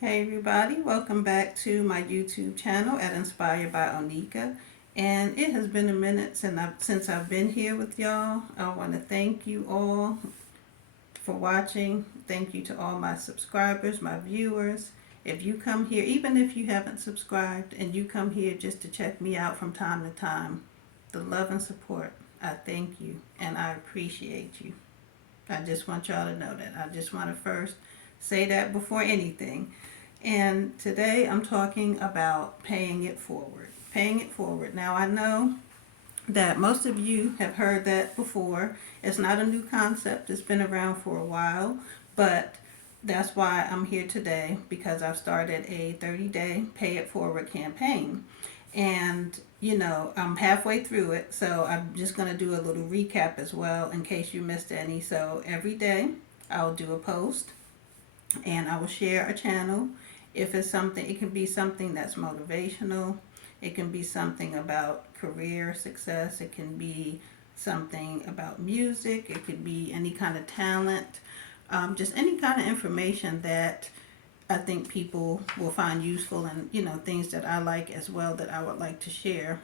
Hey everybody, welcome back to my YouTube channel at Inspired by Onika. And it has been a minute since I've been here with y'all. I want to thank you all for watching. Thank you to all my subscribers, my viewers. If you come here, even if you haven't subscribed and you come here just to check me out from time to time, the love and support, I thank you and I appreciate you. I just want y'all to know that. I just want to first say that before anything. And today I'm talking about paying it forward. Paying it forward. Now I know that most of you have heard that before. It's not a new concept, it's been around for a while, but that's why I'm here today because I've started a 30-day pay it forward campaign. And I'm halfway through it, so I'm just going to do a little recap as well in case you missed any. So every day I'll do a post and I will share a channel. If it's something, it can be something that's motivational, it can be something about career success, it can be something about music, it could be any kind of talent, just any kind of information that I think people will find useful, and things that I like as well that I would like to share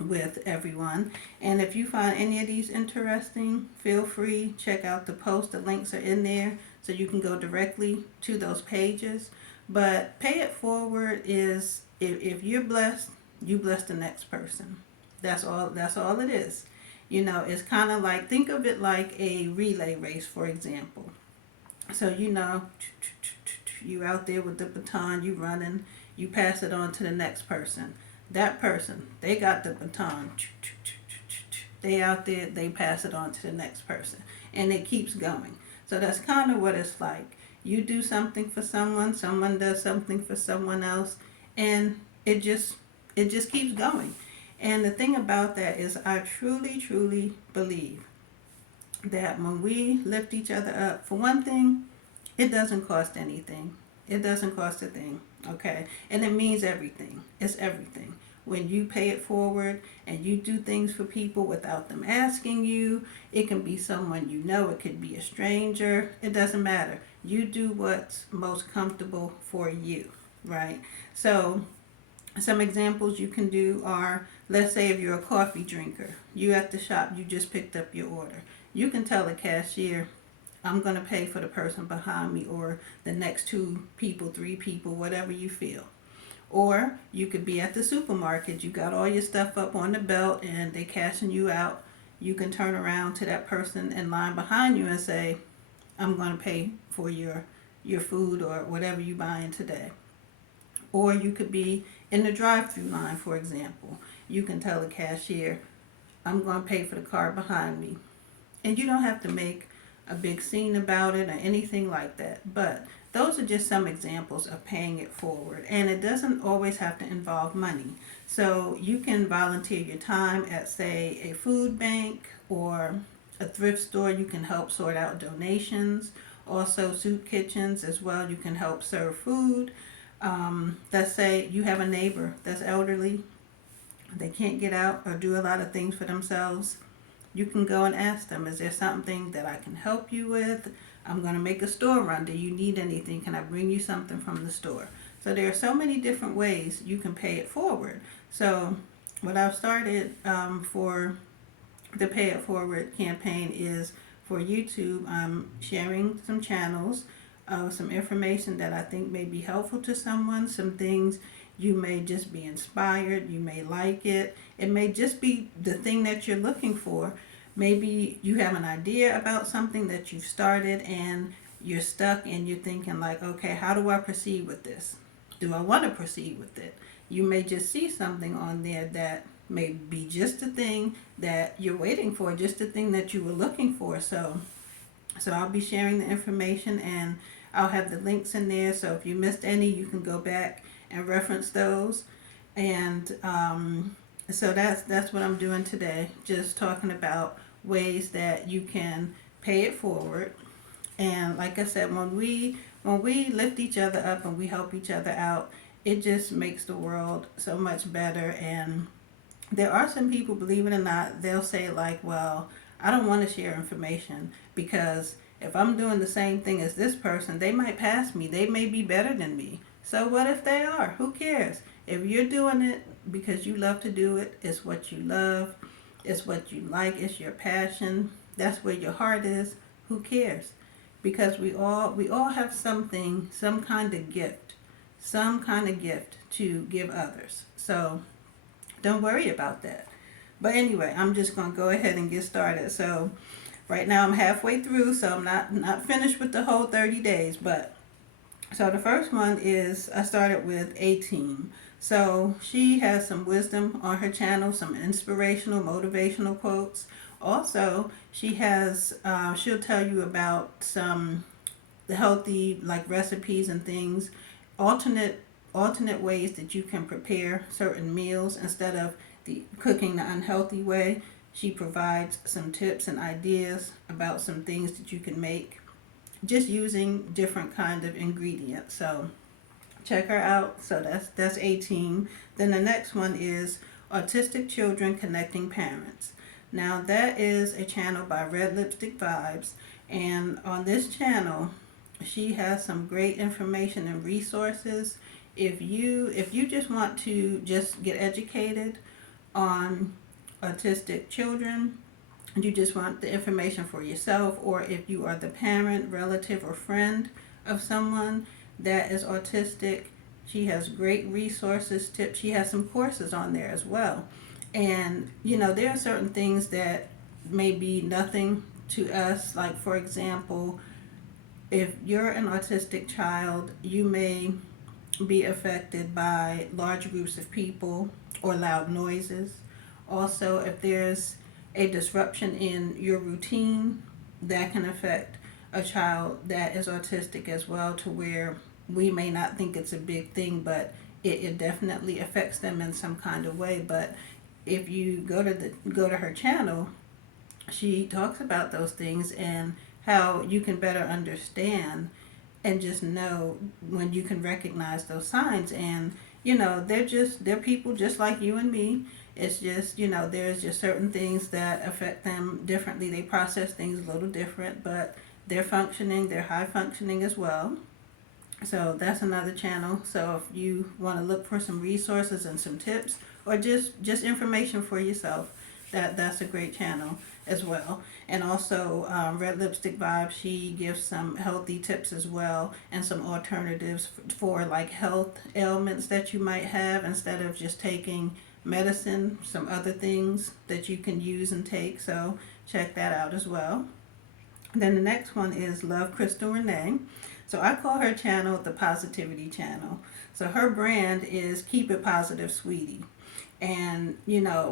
with everyone. And if you find any of these interesting, feel free, check out the post. The links are in there so you can go directly to those pages. But pay it forward is if you're blessed, you bless the next person. That's all it is. It's kind of like, think of it like a relay race, for example. So you out there with the baton, you running, you pass it on to the next person. That person, they got the baton. They out there, they pass it on to the next person. And it keeps going. So that's kind of what it's like. You do something for someone, someone does something for someone else, and it just keeps going. And the thing about that is I truly, truly believe that when we lift each other up, for one thing, it doesn't cost anything. It doesn't cost a thing, okay? And it means everything. It's everything. When you pay it forward and you do things for people without them asking you, it can be someone you know, it could be a stranger, it doesn't matter. You do what's most comfortable for you, right? So, some examples you can do are, let's say if you're a coffee drinker, you at the shop, you just picked up your order. You can tell the cashier, I'm going to pay for the person behind me or the next two people, three people, whatever you feel. Or you could be at the supermarket, you got all your stuff up on the belt and they cashing you out. You can turn around to that person in line behind you and say, I'm going to pay for your food or whatever you buying today. Or you could be in the drive-through line, for example. You can tell the cashier, I'm going to pay for the car behind me. And you don't have to make a big scene about it or anything like that. But those are just some examples of paying it forward. And it doesn't always have to involve money. So you can volunteer your time at, say, a food bank or a thrift store. You can help sort out donations. Also, soup kitchens as well. You can help serve food. Let's say you have a neighbor that's elderly. They can't get out or do a lot of things for themselves. You can go and ask them, is there something that I can help you with? I'm going to make a store run. Do you need anything? Can I bring you something from the store? So there are so many different ways you can pay it forward. So what I've started for the Pay It Forward campaign is for YouTube. I'm sharing some channels, some information that I think may be helpful to someone, some things you may just be inspired, you may like it. It may just be the thing that you're looking for. Maybe you have an idea about something that you've started and you're stuck and you're thinking like, okay, how do I proceed with this? Do I want to proceed with it? You may just see something on there that may be just the thing that you're waiting for, just the thing that you were looking for. So I'll be sharing the information and I'll have the links in there. So if you missed any, you can go back and reference those. And so that's what I'm doing today. Just talking about ways that you can pay it forward. And like I said, when we lift each other up and we help each other out, it just makes the world so much better. And there are some people, believe it or not, they'll say like, well, I don't want to share information because If I'm doing the same thing as this person, they might pass me. They may be better than me. So what if they are? Who cares? If you're doing it because you love to do it, it's what you love, it's what you like, it's your passion. That's where your heart is. Who cares? Because we all have something, some kind of gift to give others. So don't worry about that. But anyway, I'm just gonna go ahead and get started. So right now I'm halfway through, so I'm not finished with the whole 30 days. But so the first one is I started with A Team. So she has some wisdom on her channel, some inspirational, motivational quotes. Also, she'll tell you about some healthy like recipes and things, alternate alternate ways that you can prepare certain meals instead of the cooking the unhealthy way. She provides some tips and ideas about some things that you can make just using different kind of ingredients. So check her out. So that's 18. Then the next one is Autistic Children Connecting Parents. Now that is a channel by Red Lipstick Vibes, and on this channel she has some great information and resources. If you just want to just get educated on autistic children, you just want the information for yourself, or if you are the parent, relative, or friend of someone that is autistic, she has great resources, tips. She has some courses on there as well. And there are certain things that may be nothing to us. Like, for example, if you're an autistic child, you may be affected by large groups of people or loud noises. Also, if there's a disruption in your routine, that can affect a child that is autistic as well, to where we may not think it's a big thing, but it definitely affects them in some kind of way. But if you go to her channel, she talks about those things and how you can better understand and just know when you can recognize those signs. And they're people just like you and me. It's just there's just certain things that affect them differently. They process things a little different, but they're high functioning as well. So that's another channel. So if you want to look for some resources and some tips, or just information for yourself, that's a great channel as well. And also Red Lipstick Vibe, she gives some healthy tips as well, and some alternatives for like health ailments that you might have, instead of just taking medicine, some other things that you can use and take. So check that out as well. Then the next one is Love Crystal Renee. So I call her channel the Positivity Channel. So her brand is Keep It Positive, Sweetie. And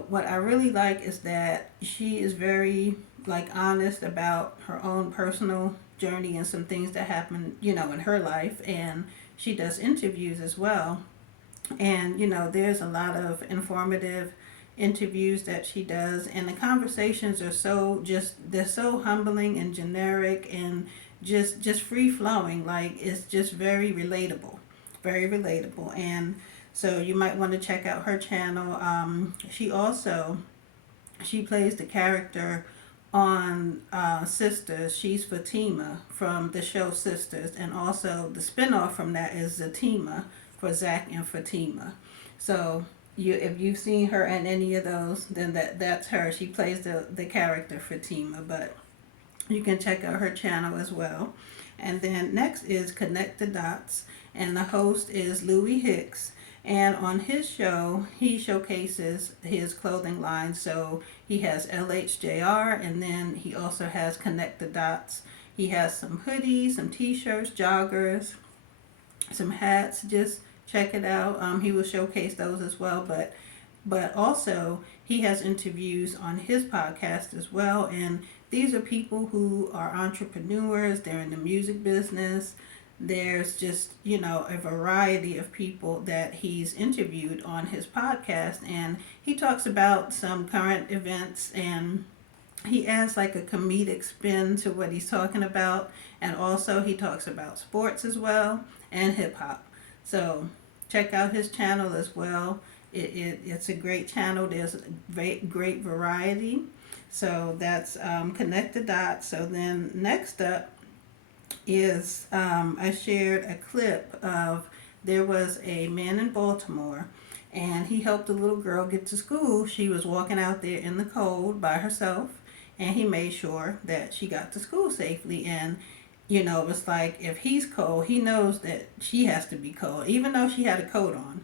what I really like is that she is very like honest about her own personal journey and some things that happen, in her life. And she does interviews as well. And there's a lot of informative interviews that she does, and the conversations are they're so humbling and generic, and just free flowing. Like, it's just very relatable, very relatable. And so you might want to check out her channel. She plays the character on Sisters. She's Fatima from the show Sisters, and also the spinoff from that is Zatima, for Zach and Fatima. So if you've seen her in any of those, then that's her. She plays the character Fatima, but you can check out her channel as well. And then next is Connect the Dots, and the host is Louis Hicks. And on his show, he showcases his clothing line. So he has LHJR, and then he also has Connect the Dots. He has some hoodies, some t-shirts, joggers, some hats. Just check it out. He will showcase those as well. But also he has interviews on his podcast as well. And these are people who are entrepreneurs. They're in the music business. There's just, a variety of people that he's interviewed on his podcast. And he talks about some current events, and he adds like a comedic spin to what he's talking about. And also he talks about sports as well, and hip hop. So check out his channel as well. It's a great channel. There's great variety. So that's Connect the Dots. So then next up is I shared a clip of there was a man in Baltimore and he helped a little girl get to school. She was walking out there in the cold by herself and he made sure that she got to school safely. And it was like if he's cold, he knows that she has to be cold, even though she had a coat on.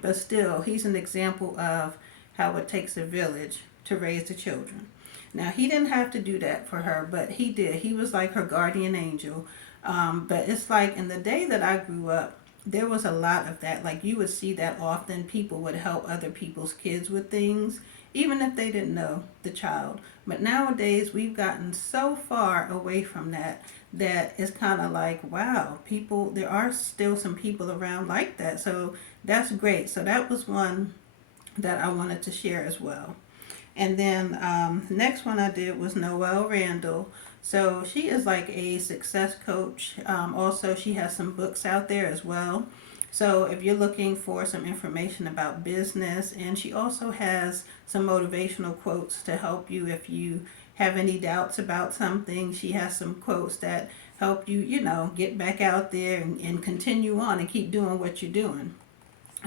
But still, he's an example of how it takes a village to raise the children. Now, he didn't have to do that for her, but he did. He was like her guardian angel. But it's like in the day that I grew up, there was a lot of that. Like you would see that often. People would help other people's kids with things, even if they didn't know the child. But nowadays, we've gotten so far away from that that it's kind of like, wow, people, there are still some people around like that. So that's great. So that was one that I wanted to share as well. And then the next one I did was Noelle Randall. So she is like a success coach. Also, she has some books out there as well. So if you're looking for some information about business, and she also has some motivational quotes to help you if you have any doubts about something. She has some quotes that help you, get back out there and continue on and keep doing what you're doing.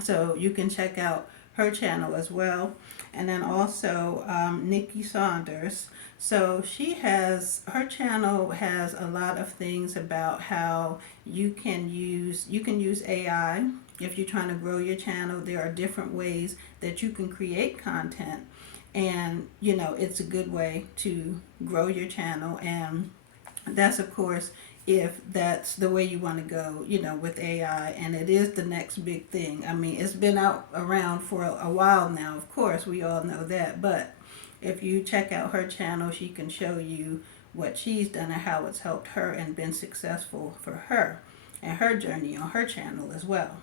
So you can check out her channel as well. And then also Nikki Saunders. So her channel has a lot of things about how you can use AI if you're trying to grow your channel. There are different ways that you can create content, and it's a good way to grow your channel. And that's of course if that's the way you want to go, with AI. And it is the next big thing. I mean, it's been out around for a while now, of course, we all know that. But if you check out her channel, she can show you what she's done and how it's helped her and been successful for her and her journey on her channel as well.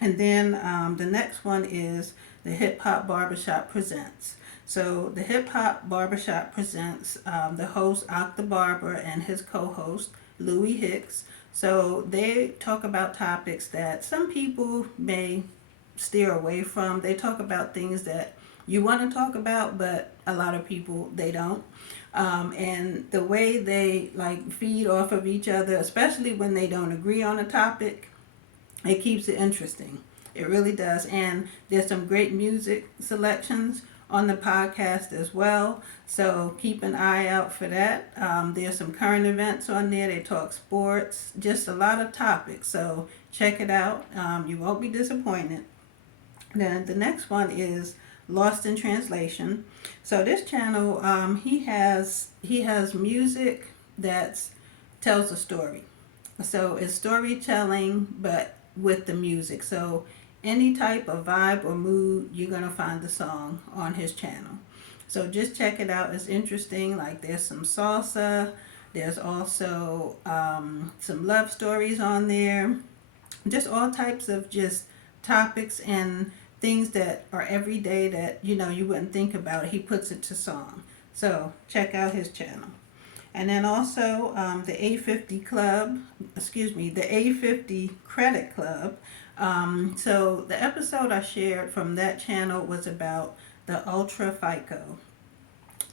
And then the next one is the Hip Hop Barbershop Presents. So the Hip Hop Barbershop Presents, the host Octa Barber and his co-host Louis Hicks. So they talk about topics that some people may steer away from. They talk about things that you want to talk about, but a lot of people they don't. And the way they like feed off of each other, especially when they don't agree on a topic, it keeps it interesting. It really does. And there's some great music selections on the podcast as well. So keep an eye out for that. There's some current events on there. They talk sports, just a lot of topics. So check it out. You won't be disappointed. Then the next one is Lost in Translation. So this channel, he has music that tells a story. So it's storytelling, but with the music. So any type of vibe or mood, you're gonna find the song on his channel. So just check it out. It's interesting. Like there's some salsa. There's also some love stories on there. Just all types of just topics and things that are everyday that you wouldn't think about. He puts it to song. So check out his channel. And then also the A50 Club, the A50 Credit Club. So the episode I shared from that channel was about the Ultra FICO.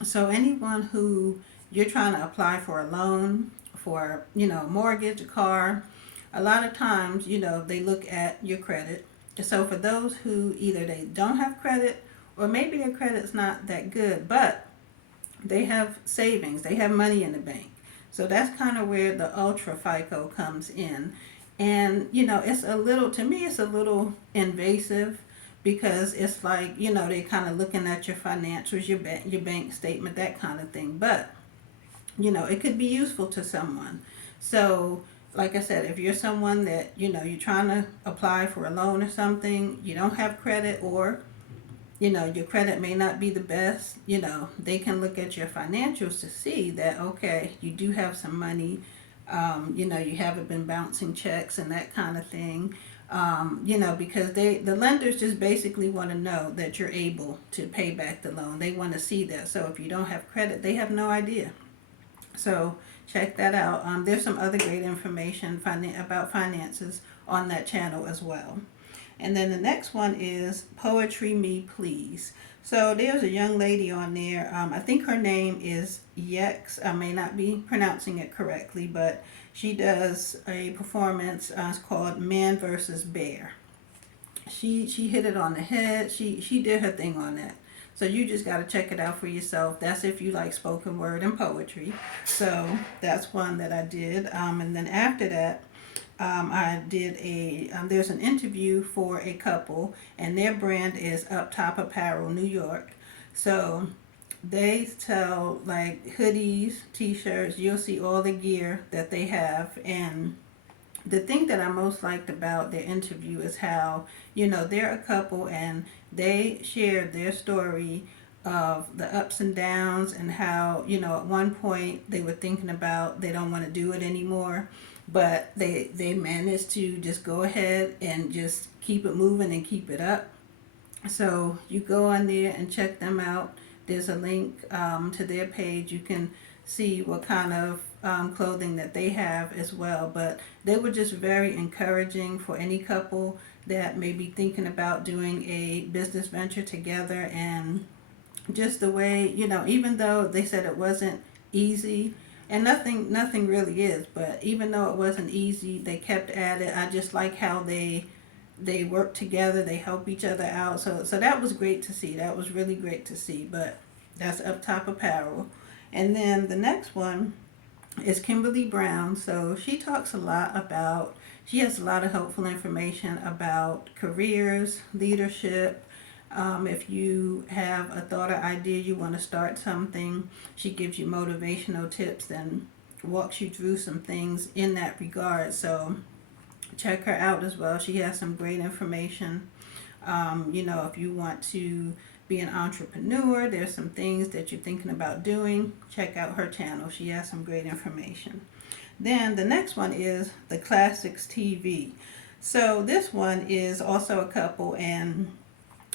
So anyone who you're trying to apply for a loan, for, mortgage, a car, a lot of times, they look at your credit. So for those who either they don't have credit or maybe their credit's not that good, but they have savings, they have money in the bank. So that's kind of where the Ultra FICO comes in. And, it's a little, to me, it's a little invasive because it's like, they're kind of looking at your financials, your bank statement, that kind of thing. But, it could be useful to someone. So, like I said, if you're someone that, you're trying to apply for a loan or something, you don't have credit, or your credit may not be the best, they can look at your financials to see that, okay, you do have some money, you haven't been bouncing checks and that kind of thing, because the lenders just basically want to know that you're able to pay back the loan. They want to see that. So if you don't have credit, they have no idea. So check that out. There's some other great information about finances on that channel as well. And then the next one is Poetry Me Please. So there's a young lady on there. I think her name is Yex. I may not be pronouncing it correctly, but she does a performance called Man versus Bear. She hit it on the head. She did her thing on that. So you just got to check it out for yourself. That's if you like spoken word and poetry. So that's one that I did. And then after that, I did there's an interview for a couple, and their brand is Up Top Apparel, New York. So they sell like hoodies, t-shirts. You'll see all the gear that they have. And the thing that I most liked about their interview is how, they're a couple and they shared their story of the ups and downs, and how, at one point they were thinking about they don't want to do it anymore, but they managed to just go ahead and just keep it moving and keep it up. So you go on there and check them out. There's a link to their page. You can see what kind of clothing that they have as well. But they were just very encouraging for any couple that may be thinking about doing a business venture together. And just the way, even though they said it wasn't easy, and nothing really is, but even though it wasn't easy, they kept at it. I just like how they work together, they help each other out. So that was great to see. That was really great to see. But that's Up Top Apparel. And then the next one is Kimberly Brown. So she talks a lot about, she has a lot of helpful information about careers, leadership. If you have a thought or idea, you want to start something, she gives you motivational tips and walks you through some things in that regard. So check her out as well. She has some great information. If you want to be an entrepreneur, there's some things that you're thinking about doing, check out her channel. She has some great information. Then the next one is The Classics TV. So this one is also a couple, and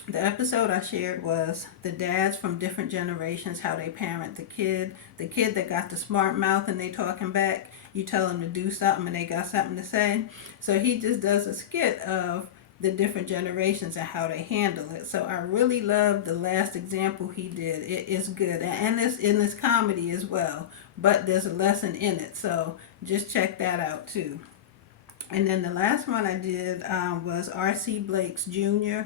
the episode I shared was the dads from different generations, how they parent the kid. The kid that got the smart mouth and they talking back, you tell them to do something and they got something to say. So he just does a skit of the different generations and how they handle it. So I really love the last example he did. It is good, and it's in this comedy as well, but there's a lesson in it. So just check that out too. And then the last one I did was R.C. Blake's Jr.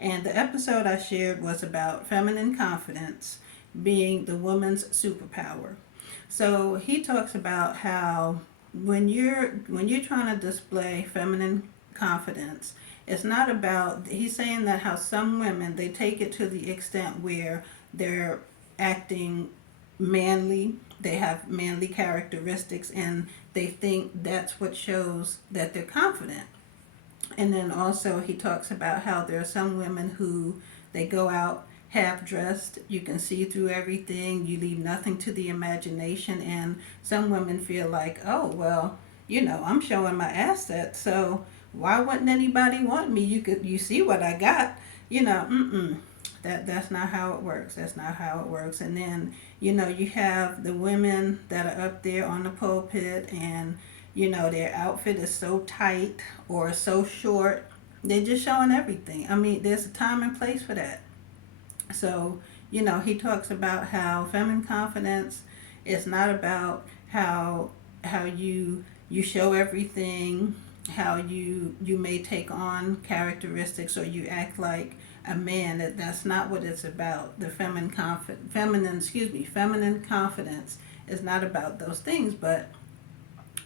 And the episode I shared was about feminine confidence being the woman's superpower. So he talks about how when you're trying to display feminine confidence, it's not about, he's saying that how some women, they take it to the extent where they're acting manly, they have manly characteristics, and they think that's what shows that they're confident. And then also he talks about how there are some women who they go out half dressed, you can see through everything, you leave nothing to the imagination, and some women feel like, oh well, I'm showing my assets, so why wouldn't anybody want me? You see what I got, that's not how it works. That's not how it works. And then, you have the women that are up there on the pulpit, and their outfit is so tight or so short. They're just showing everything. I mean, there's a time and place for that. So, he talks about how feminine confidence is not about how you show everything, how you may take on characteristics or you act like a man. That's not what it's about. The feminine confidence is not about those things, but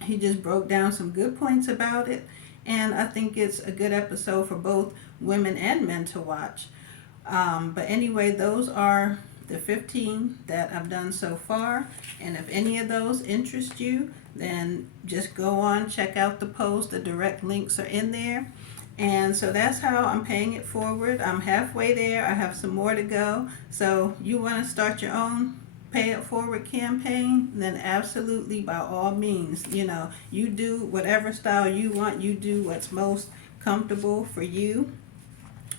he just broke down some good points about it, and I think it's a good episode for both women and men to watch. But anyway, those are the 15 that I've done so far, and if any of those interest you, then just go on, check out the post. The direct links are in there. And so that's how I'm paying it forward. I'm halfway there. I have some more to go. So you want to start your own pay it forward campaign, then absolutely, by all means, you do whatever style you want. You do what's most comfortable for you.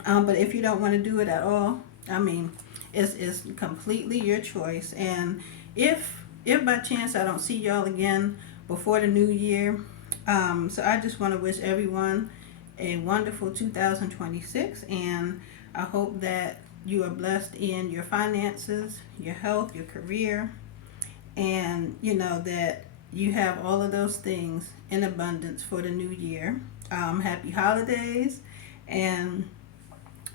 But if you don't want to do it at all, I mean, it's completely your choice. And if by chance I don't see y'all again before the new year, so I just want to wish everyone a wonderful 2026, and I hope that you are blessed in your finances, your health, your career, and that you have all of those things in abundance for the new year. Happy holidays, and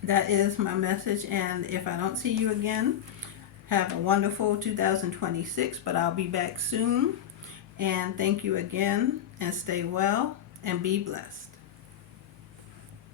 that is my message. And if I don't see you again, have a wonderful 2026, but I'll be back soon. And thank you again, and stay well and be blessed.